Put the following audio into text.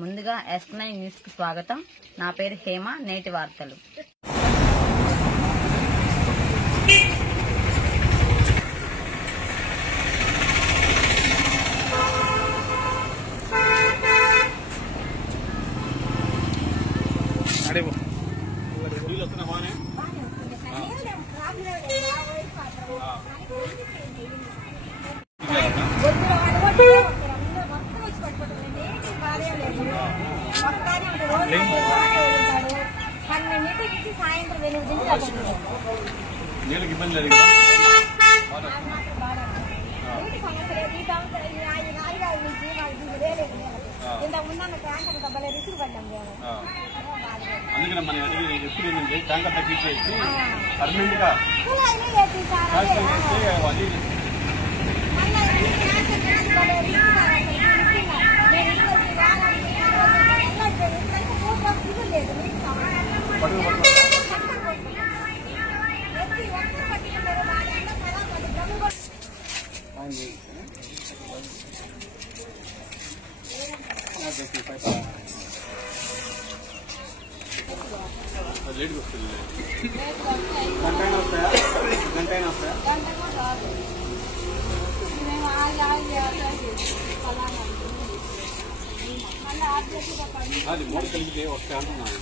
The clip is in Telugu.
ముందుగా S9 న్యూస్ కు స్వాగతం. నా పేరు హేమ. నేటి వార్తలు. నీళ్ళకి ఇబ్బంది లేదు. అందుకని మనం ఎప్పుడు ఏంటంటే ట్యాంకర్ తగ్గించేసి పర్మనెంట్ గా లేట్గా వస్తుంది. గంటైనా వస్తాయా? అది మూడు కలిగితే వస్తాయి అంటున్నాను.